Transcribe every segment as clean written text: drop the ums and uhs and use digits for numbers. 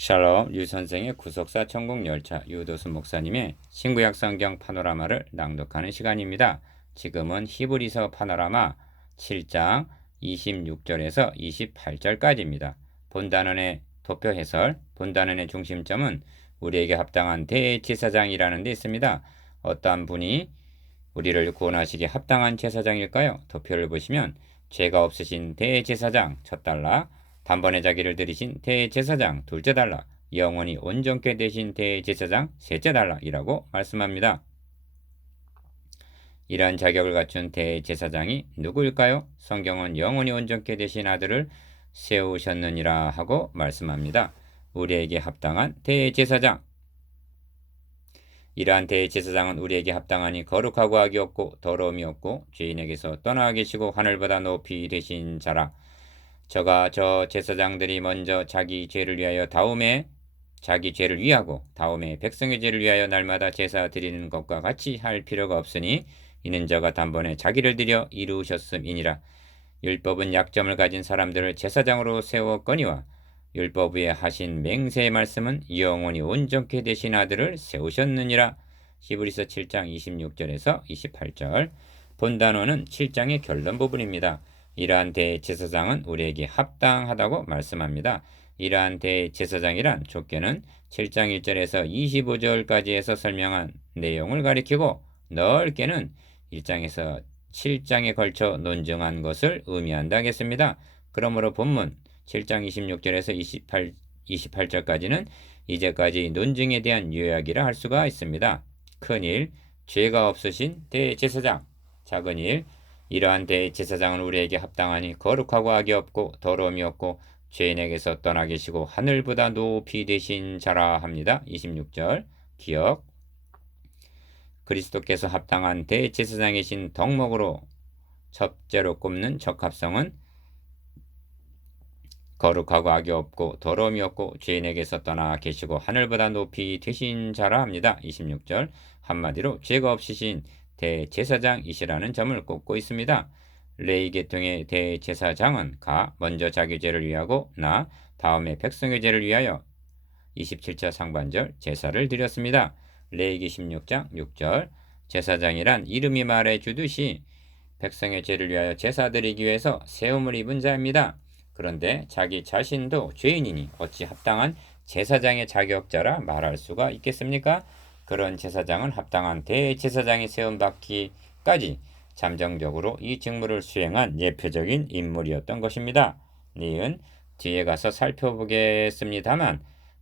샬롬 류 선생의 구속사 천국열차 유도수 목사님의 신구약 성경 파노라마를 낭독하는 시간입니다. 지금은 히브리서 파노라마 7장 26절에서 28절까지입니다. 본단원의 도표 해설, 본단원의 중심점은 우리에게 합당한 대제사장이라는 데 있습니다. 어떠한 분이 우리를 구원하시기에 합당한 제사장일까요? 도표를 보시면 죄가 없으신 대제사장 첫 단락, 단번에 자기를 들이신 대제사장 둘째 단락, 영원히 온전케 되신 대제사장 셋째 단락이라고 말씀합니다. 이러한 자격을 갖춘 대제사장이 누구일까요? 성경은 영원히 온전케 되신 아들을 세우셨느니라 하고 말씀합니다. 우리에게 합당한 대제사장. 이러한 대제사장은 우리에게 합당하니 거룩하고 악이 없고 더러움이 없고 죄인에게서 떠나 계시고 하늘보다 높이 되신 자라. 저가 저 제사장들이 먼저 자기 죄를 위하여 다음에 자기 죄를 위하고 다음에 백성의 죄를 위하여 날마다 제사 드리는 것과 같이 할 필요가 없으니 이는 저가 단번에 자기를 드려 이루셨음이니라. 율법은 약점을 가진 사람들을 제사장으로 세웠거니와 율법 위에 하신 맹세의 말씀은 영원히 온전케 되신 아들을 세우셨느니라. 히브리서 7장 26절에서 28절. 본단어는 7장의 결론 부분입니다. 이러한 대제사장은 우리에게 합당하다고 말씀합니다. 이러한 대제사장이란 좁게는 7장 1절에서 25절까지에서 설명한 내용을 가리키고 넓게는 1장에서 7장에 걸쳐 논증한 것을 의미한다겠습니다. 그러므로 본문 7장 26절에서 28절까지는 이제까지 논증에 대한 요약이라 할 수가 있습니다. 큰일, 죄가 없으신 대제사장. 작은일, 이러한 대제사장은 우리에게 합당하니 거룩하고 악이 없고 더러움이 없고 죄인에게서 떠나 계시고 하늘보다 높이 되신 자라 합니다. 26절 기억. 그리스도께서 합당한 대제사장이신 덕목으로 첫째로 꼽는 적합성은 거룩하고 악이 없고 더러움이 없고 죄인에게서 떠나 계시고 하늘보다 높이 되신 자라 합니다. 26절 한마디로 죄가 없으신 대제사장이시라는 점을 꼽고 있습니다. 레위 계통의 대제사장은 가 먼저 자기 죄를 위하고 나 다음에 백성의 죄를 위하여 27절 상반절 제사를 드렸습니다. 레위기 16장 6절 제사장이란 이름이 말해주듯이 백성의 죄를 위하여 제사 드리기 위해서 세움을 입은 자입니다. 그런데 자기 자신도 죄인이니 어찌 합당한 제사장의 자격자라 말할 수가 있겠습니까? 그런 제사장은 합당한 대제사장이 세움받기까지 잠정적으로 이 직무를 수행한 예표적인 인물이었던 것입니다. 니은 뒤에 가서 살펴보겠습니다만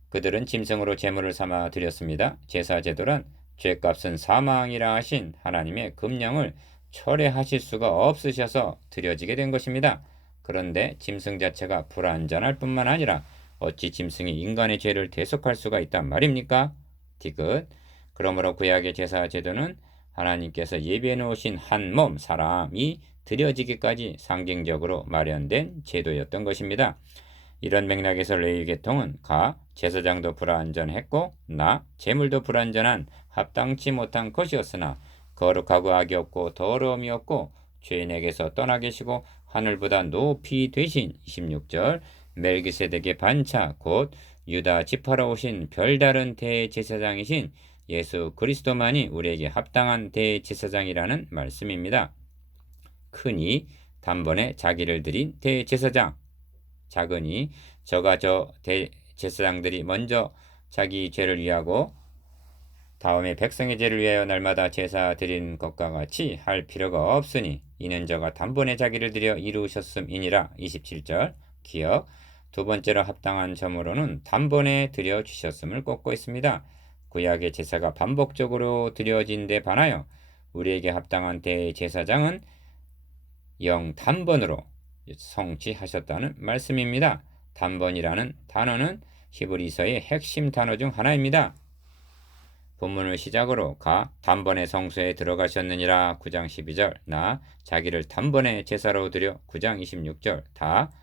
그들은 짐승으로 제물을 삼아 드렸습니다. 제사제도란 죄값은 사망이라 하신 하나님의 금령을 철회하실 수가 없으셔서 드려지게 된 것입니다. 그런데 짐승 자체가 불완전할 뿐만 아니라 어찌 짐승이 인간의 죄를 대속할 수가 있단 말입니까? 디귿. 그러므로 구약의 제사 제도는 하나님께서 예비해 놓으신 한 몸 사람이 드려지기까지 상징적으로 마련된 제도였던 것입니다. 이런 맥락에서 레위 계통은 가 제사장도 불완전했고 나 제물도 불완전한 합당치 못한 것이었으나 거룩하고 악이 없고 더러움이 없고 죄인에게서 떠나 계시고 하늘보다 높이 되신 26절 멜기세덱의 반차 곧 유다 지파로 오신 별다른 대제사장이신 예수 그리스도만이 우리에게 합당한 대제사장이라는 말씀입니다. 크니 단번에 자기를 드린 대제사장, 작으니 저가 저 대제사장들이 먼저 자기 죄를 위하고 다음에 백성의 죄를 위하여 날마다 제사 드린 것과 같이 할 필요가 없으니 이는 저가 단번에 자기를 드려 이루셨음이니라. 27절 기억. 두 번째로 합당한 점으로는 단번에 드려 주셨음을 꼽고 있습니다. 구약의 제사가 반복적으로 드려진 데 반하여 우리에게 합당한 대제사장은 단번으로 성취하셨다는 말씀입니다. 단번이라는 단어는 히브리서의 핵심 단어 중 하나입니다. 본문을 시작으로 가 단번에 성소에 들어가셨느니라 9장 12절 나 자기를 단번에 제사로 드려 9장 26절 다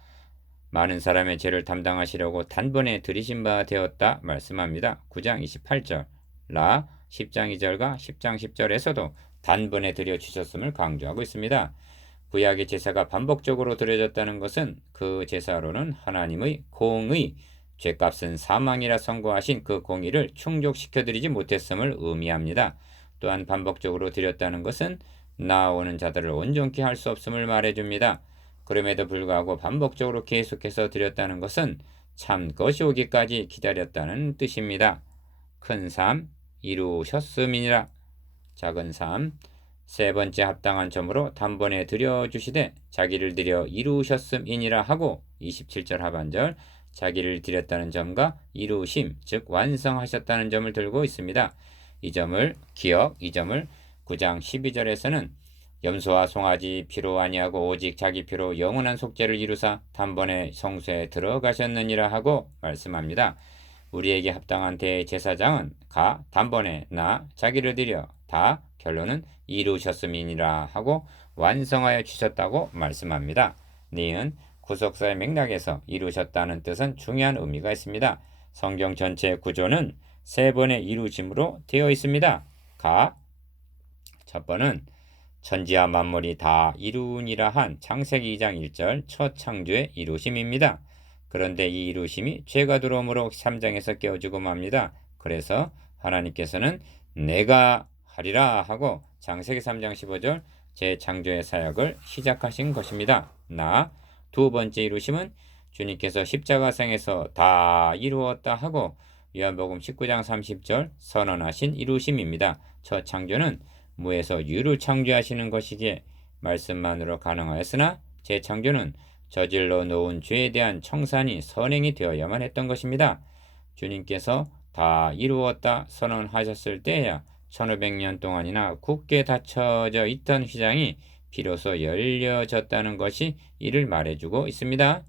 많은 사람의 죄를 담당하시려고 단번에 들이신 바 되었다 말씀합니다. 9장 28절 라 10장 2절과 10장 10절에서도 단번에 드려주셨음을 강조하고 있습니다. 구약의 제사가 반복적으로 드려졌다는 것은 그 제사로는 하나님의 공의, 죄값은 사망이라 선고하신 그 공의를 충족시켜드리지 못했음을 의미합니다. 또한 반복적으로 드렸다는 것은 나아오는 자들을 온전케 할 수 없음을 말해줍니다. 그럼에도 불구하고 반복적으로 계속해서 드렸다는 것은 참 것이 오기까지 기다렸다는 뜻입니다. 큰 삶 이루셨음이니라. 작은 삶 세 번째 합당한 점으로 단번에 드려주시되 자기를 드려 이루셨음이니라 하고 27절 하반절 자기를 드렸다는 점과 이루심 즉 완성하셨다는 점을 들고 있습니다. 이 점을 9장 12절에서는 염소와 송아지 피로 아니하고 오직 자기 피로 영원한 속죄를 이루사 단번에 성소에 들어가셨느니라 하고 말씀합니다. 우리에게 합당한 대제사장은 단번에 자기를 드려 결론은 이루셨음이니라 하고 완성하여 주셨다고 말씀합니다. 니은 구속사의 맥락에서 이루셨다는 뜻은 중요한 의미가 있습니다. 성경 전체 구조는 세 번의 이루심으로 되어 있습니다. 첫 번은 천지와 만물이 다 이루니라 한 창세기 2장 1절 첫 창조의 이루심입니다. 그런데 이 이루심이 죄가 들어옴으로 3장에서 깨어지고 맙니다. 그래서 하나님께서는 내가 하리라 하고 창세기 3장 15절 재창조의 사역을 시작하신 것입니다. 두 번째 이루심은 주님께서 십자가상에서 다 이루었다 하고 요한복음 19장 30절 선언하신 이루심입니다. 첫 창조는 무에서 유를 창조하시는 것이기에 말씀만으로 가능하였으나 재창조는 저질러 놓은 죄에 대한 청산이 선행이 되어야만 했던 것입니다. 주님께서 다 이루었다 선언하셨을 때야 1500년 동안이나 굳게 닫혀져 있던 휘장이 비로소 열려졌다는 것이 이를 말해주고 있습니다.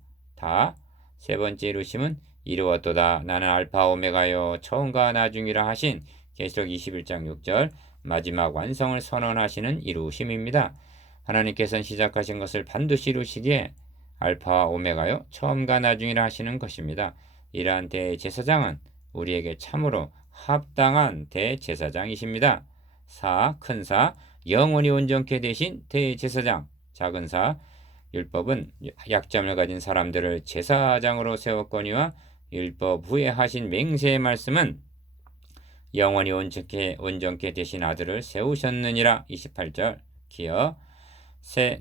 세 번째 이루심은 이루었도다 나는 알파 오메가요 처음과 나중이라 하신 계시록 21장 6절 마지막 완성을 선언하시는 이루심입니다. 하나님께서는 시작하신 것을 반드시 이루시기에 알파와 오메가요 처음과 나중이라 하시는 것입니다. 이러한 대제사장은 우리에게 참으로 합당한 대제사장이십니다. 큰 사 영원히 온전케 되신 대제사장. 작은 사 율법은 약점을 가진 사람들을 제사장으로 세웠거니와 율법 후에 하신 맹세의 말씀은 영원히 온전케 되신 아들을 세우셨느니라. 28절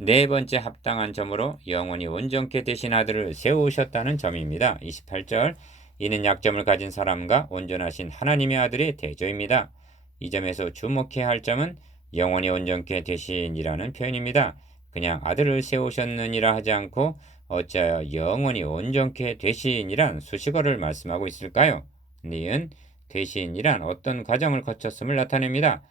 네 번째 합당한 점으로 영원히 온전케 되신 아들을 세우셨다는 점입니다. 28절 이는 약점을 가진 사람과 온전하신 하나님의 아들의 대조입니다. 이 점에서 주목해야 할 점은 영원히 온전케 되신이라는 표현입니다. 그냥 아들을 세우셨느니라 하지 않고 어찌하여 영원히 온전케 되신이란 수식어를 말씀하고 있을까요? 니은 되신이란 어떤 과정을 거쳤음을 나타냅니다.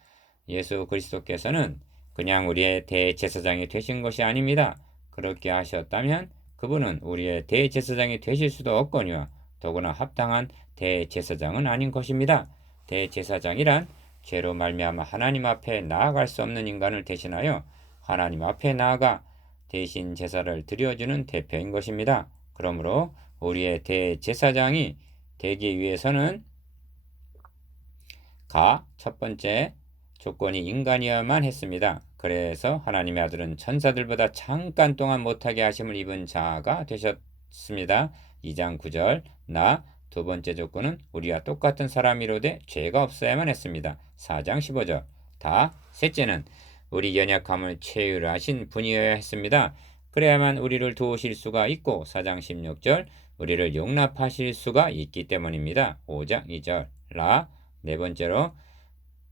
예수 그리스도께서는 그냥 우리의 대제사장이 되신 것이 아닙니다. 그렇게 하셨다면 그분은 우리의 대제사장이 되실 수도 없거니와 더구나 합당한 대제사장은 아닌 것입니다. 대제사장이란 죄로 말미암아 하나님 앞에 나아갈 수 없는 인간을 대신하여 하나님 앞에 나아가 대신 제사를 드려주는 대표인 것입니다. 그러므로 우리의 대제사장이 되기 위해서는 첫 번째 조건이 인간이어야만 했습니다. 그래서 하나님의 아들은 천사들보다 잠깐 동안 못하게 하심을 입은 자가 되셨습니다. 2장 9절 두 번째 조건은 우리와 똑같은 사람이로되 죄가 없어야만 했습니다. 4장 15절 셋째는 우리 연약함을 체휼하신 분이어야 했습니다. 그래야만 우리를 도우실 수가 있고 4장 16절 우리를 용납하실 수가 있기 때문입니다. 5장 2절 네 번째로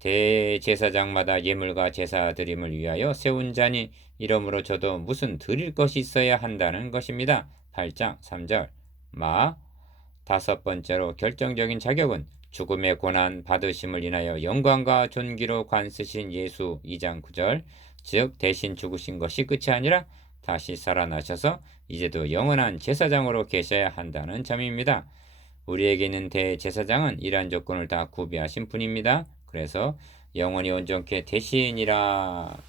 대제사장마다 예물과 제사 드림을 위하여 세운 자니 이러므로 저도 무슨 드릴 것이 있어야 한다는 것입니다. 8장 3절 다섯 번째로 결정적인 자격은 죽음의 고난 받으심을 인하여 영광과 존귀로 관쓰신 예수 2장 9절 즉 대신 죽으신 것이 끝이 아니라 다시 살아나셔서 이제도 영원한 제사장으로 계셔야 한다는 점입니다. 우리에게 있는 대제사장은 이러한 조건을 다 구비하신 분입니다. 그래서 영원히 온전케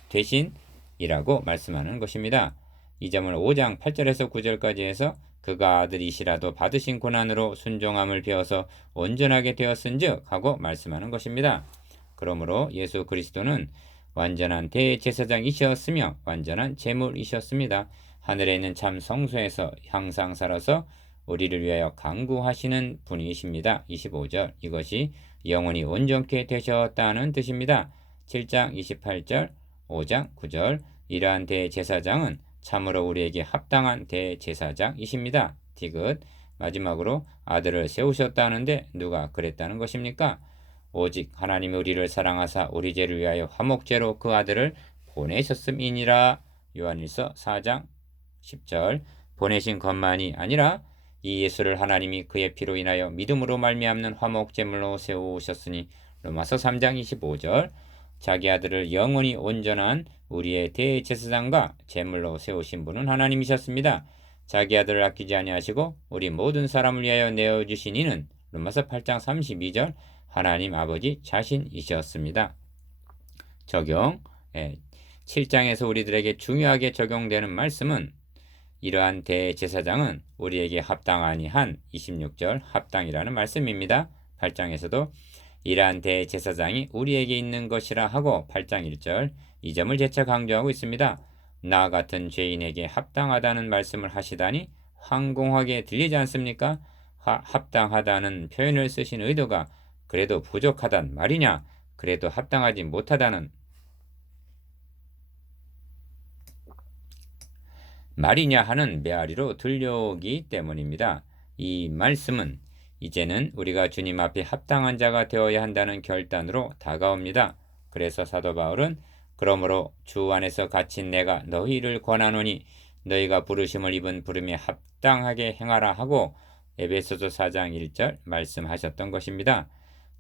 대신이라고 말씀하는 것입니다. 이 점을 5장 8절에서 9절까지 해서 그가 아들이시라도 받으신 고난으로 순종함을 배워서 온전하게 되었은즉 하고 말씀하는 것입니다. 그러므로 예수 그리스도는 완전한 대제사장이셨으며 완전한 제물이셨습니다. 하늘에 있는 참 성소에서 항상 살아서 우리를 위하여 간구하시는 분이십니다. 25절 이것이 영원히 온전케 되셨다는 뜻입니다. 7장 28절 5장 9절 이러한 대제사장은 참으로 우리에게 합당한 대제사장이십니다. 디귿 마지막으로 아들을 세우셨다는데 누가 그랬다는 것입니까? 오직 하나님이 우리를 사랑하사 우리 죄를 위하여 화목제로 그 아들을 보내셨음이니라. 요한일서 4장 10절 보내신 것만이 아니라 이 예수를 하나님이 그의 피로 인하여 믿음으로 말미암는 화목제물로 세우셨으니. 로마서 3장 25절 자기 아들을 영원히 온전한 우리의 대제사장과 제물로 세우신 분은 하나님이셨습니다. 자기 아들을 아끼지 아니하시고 우리 모든 사람을 위하여 내어주신 이는 로마서 8장 32절 하나님 아버지 자신이셨습니다. 적용 7장에서 우리들에게 중요하게 적용되는 말씀은 이러한 대제사장은 우리에게 합당하니 한 26절 합당이라는 말씀입니다. 8장에서도 이러한 대제사장이 우리에게 있는 것이라 하고 8장 1절 이 점을 재차 강조하고 있습니다. 나 같은 죄인에게 합당하다는 말씀을 하시다니 황공하게 들리지 않습니까? 합당하다는 표현을 쓰신 의도가 그래도 부족하단 말이냐? 그래도 합당하지 못하다는 말이냐 하는 메아리로 들려오기 때문입니다. 이 말씀은 이제는 우리가 주님 앞에 합당한 자가 되어야 한다는 결단으로 다가옵니다. 그래서 사도 바울은 그러므로 주 안에서 갇힌 내가 너희를 권하노니 너희가 부르심을 입은 부름에 합당하게 행하라 하고 에베소서 4장 1절 말씀하셨던 것입니다.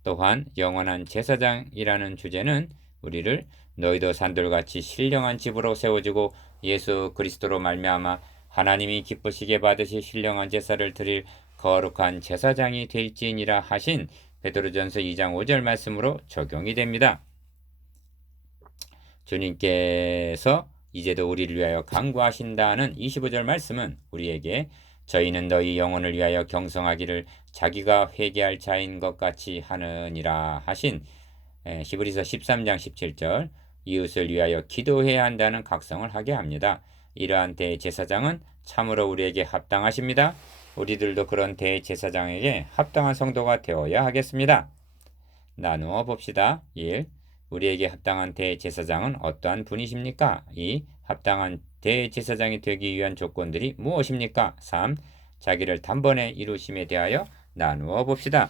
또한 영원한 제사장이라는 주제는 우리를 너희도 산돌같이 신령한 집으로 세워지고 예수 그리스도로 말미암아 하나님이 기쁘시게 받으실 신령한 제사를 드릴 거룩한 제사장이 될지니라 하신 베드로전서 2장 5절 말씀으로 적용이 됩니다. 주님께서 이제도 우리를 위하여 간구하신다는 25절 말씀은 우리에게 저희는 너희 영혼을 위하여 경성하기를 자기가 회개할 자인 것 같이 하느니라 하신 히브리서 13장 17절 이웃을 위하여 기도해야 한다는 각성을 하게 합니다. 이러한 대제사장은 참으로 우리에게 합당하십니다. 우리들도 그런 대제사장에게 합당한 성도가 되어야 하겠습니다. 나누어 봅시다. 1. 우리에게 합당한 대제사장은 어떠한 분이십니까? 2. 합당한 대제사장이 되기 위한 조건들이 무엇입니까? 3. 자기를 단번에 이루심에 대하여 나누어 봅시다.